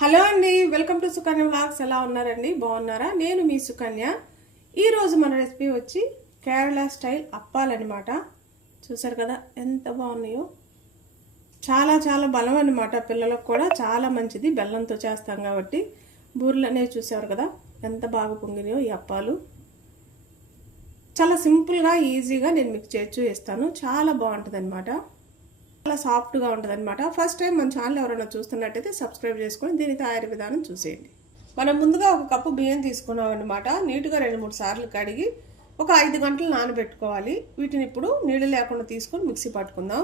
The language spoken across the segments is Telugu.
హలో అండి వెల్కమ్ టు సుకన్య బ్లాగ్స్ ఎలా ఉన్నారండి? బాగున్నారా? నేను మీ సుకన్య. ఈరోజు మన రెసిపీ వచ్చి కేరళ స్టైల్ అప్పాలన్నమాట. చూసారు కదా ఎంత బాగున్నాయో. చాలా చాలా బలం అనమాట పిల్లలకు కూడా చాలా మంచిది. బెల్లంతో చేస్తాం కాబట్టి బూరెలు అనేవి చూసారు కదా. ఎంత బాగా పొంగినాయో ఈ అప్పాలు. చాలా సింపుల్గా ఈజీగా నేను మీకు చేర్చు చూపిస్తాను. చాలా బాగుంటుంది అనమాట చాలా సాఫ్ట్గా ఉంటుంది అనమాట ఫస్ట్ టైం మన ఛానల్ ఎవరైనా చూస్తున్నట్టయితే సబ్స్క్రైబ్ చేసుకొని దీని తయారీ విధానం చూసేయండి. మనం ముందుగా ఒక కప్పు బియ్యం తీసుకున్నాం అనమాట నీట్గా రెండు మూడు సార్లు కడిగి ఒక ఐదు గంటలు నానబెట్టుకోవాలి. వీటిని ఇప్పుడు నీళ్ళు లేకుండా తీసుకొని మిక్సీ పట్టుకుందాం.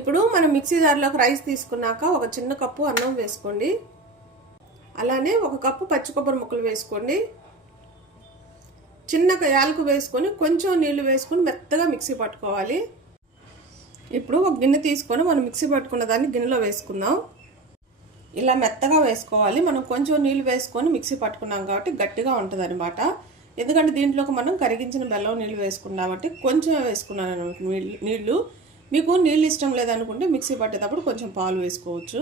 ఇప్పుడు మనం మిక్సీ జార్లోకి రైస్ తీసుకున్నాక ఒక చిన్న కప్పు అన్నం వేసుకోండి. అలానే ఒక కప్పు పచ్చి కొబ్బరి ముక్కలు వేసుకోండి. చిన్న యాలకు వేసుకొని కొంచెం నీళ్ళు వేసుకొని మెత్తగా మిక్సీ పట్టుకోవాలి. ఇప్పుడు ఒక గిన్నె తీసుకొని మనం మిక్సీ పట్టుకున్న దాన్ని గిన్నెలో వేసుకుందాం. ఇలా మెత్తగా వేసుకోవాలి. మనం కొంచెం నీళ్ళు వేసుకొని మిక్సీ పట్టుకున్నాం కాబట్టి గట్టిగా ఉంటుంది అనమాట ఎందుకంటే దీంట్లోకి మనం కరిగించిన బెల్లం నీళ్ళు వేసుకున్నాం కాబట్టి కొంచెం వేసుకున్నాను నీళ్ళు. మీకు నీళ్ళు ఇష్టం లేదనుకుంటే మిక్సీ పట్టేటప్పుడు కొంచెం పాలు వేసుకోవచ్చు.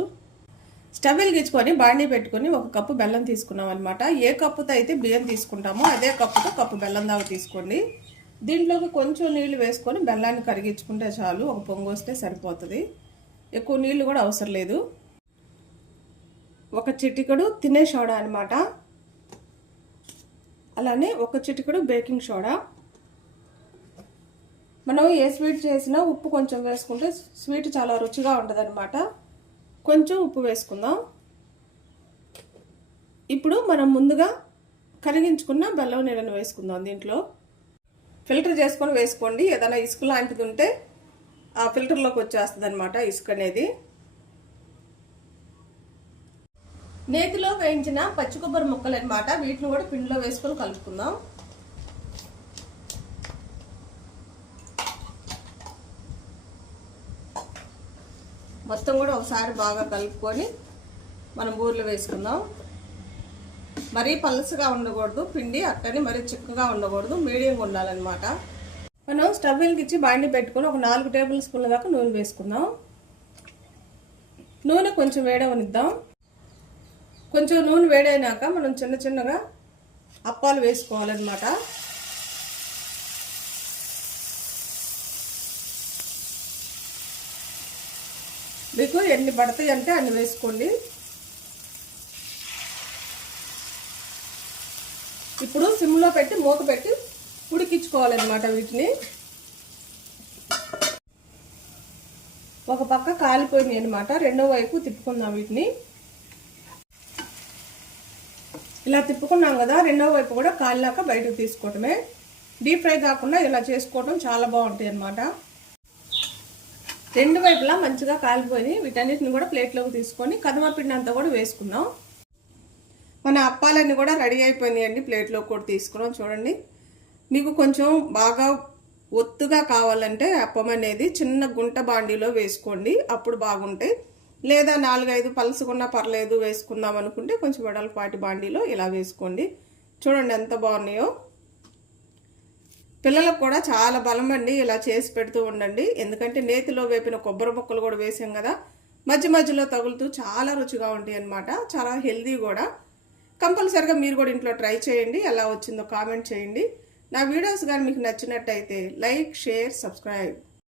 స్టవ్ వెలిగించుకొని బాండీ పెట్టుకొని ఒక కప్పు బెల్లం తీసుకున్నాం అనమాట. ఏ కప్పుతో అయితే బియ్యం తీసుకుంటామో అదే కప్పుతో కప్పు బెల్లం దాకా తీసుకోండి. దీంట్లోకి కొంచెం నీళ్ళు వేసుకొని బెల్లాన్ని కరిగించుకుంటే చాలు. ఒక పొంగు వస్తే సరిపోతుంది. ఎక్కువ నీళ్ళు కూడా అవసరం లేదు. ఒక చిటికడు తినే సోడా అనమాట అలానే ఒక చిటికడు బేకింగ్ సోడా. మనం ఏ స్వీట్ చేసినా ఉప్పు కొంచెం వేసుకుంటే స్వీట్ చాలా రుచిగా ఉంటుంది కొంచెం ఉప్పు వేసుకుందాం. ఇప్పుడు మనం ముందుగా కరిగించుకున్న బెల్లం నీళ్ళని వేసుకుందాం దీంట్లో. ఫిల్టర్ చేసుకొని వేసుకోండి. ఏదైనా ఇసుక లాంటిది ఉంటే ఆ ఫిల్టర్లోకి వచ్చేస్తుంది అనమాట ఇసుక అనేది. నేతిలో వేయించిన పచ్చి కొబ్బరి ముక్కలు అనమాట వీటిని కూడా పిండిలో వేసుకొని కలుపుకుందాం. మొత్తం కూడా ఒకసారి బాగా కలుపుకొని మనం బూరెలు వేసుకుందాం. మరీ పలుసుగా ఉండకూడదు పిండి అక్కడని మరీ చిక్కగా ఉండకూడదు మీడియంగా ఉండాలన్నమాట. మనం స్టవ్ వెలిగించి బాండి పెట్టుకొని ఒక నాలుగు టేబుల్ స్పూన్ల దాకా నూనె వేసుకుందాం. నూనె కొంచెం వేడవనిద్దాం. కొంచెం నూనె వేడైనాక మనం చిన్న చిన్నగా అప్పాలు వేసుకోవాలన్నమాట. మీకు ఎన్ని పడతాయి అంటే అన్ని వేసుకోండి. ఇప్పుడు సిమ్లో పెట్టి మూత పెట్టి ఉడికించుకోవాలన్నమాట వీటిని. ఒక పక్క కాలిపోయినాయి అనమాట రెండో వైపు తిప్పుకుందాం వీటిని. ఇలా తిప్పుకున్నాం కదా రెండో వైపు కూడా కాలినాక బయటకు తీసుకోవటమే. డీప్ ఫ్రై కాకుండా ఇలా చేసుకోవటం చాలా బాగుంటాయి అనమాట రెండు వైపులా మంచిగా కాలిపోయి వీటన్నిటిని కూడా ప్లేట్లోకి తీసుకొని కదమ పిండి అంతా కూడా వేసుకుందాం. మన అప్పాలన్నీ కూడా రెడీ అయిపోయినాయండి ప్లేట్లో కూడా తీసుకున్నాం. చూడండి. మీకు కొంచెం బాగా ఒత్తుగా కావాలంటే అప్పం అనేది చిన్న గుంట బాండీలో వేసుకోండి. అప్పుడు బాగుంటాయి. లేదా నాలుగైదు పలుసుకున్నా పర్లేదు వేసుకుందాం అనుకుంటే కొంచెం వెడల్పాటి బాండీలో ఇలా వేసుకోండి. చూడండి ఎంత బాగున్నాయో. పిల్లలకు కూడా చాలా బలం అండి ఇలా చేసి పెడుతూ ఉండండి. ఎందుకంటే నేతిలో వేపిన కొబ్బరి ముక్కలు కూడా వేసాం కదా. మధ్య మధ్యలో తగులుతూ చాలా రుచిగా ఉంటాయి అన్నమాట చాలా హెల్దీ కూడా. కంపల్సరిగా మీరు కూడా ఇంట్లో ట్రై చేయండి ఎలా వచ్చిందో కామెంట్ చేయండి. నా వీడియోస్ కానీ మీకు నచ్చినట్టయితే లైక్ షేర్ సబ్స్క్రైబ్.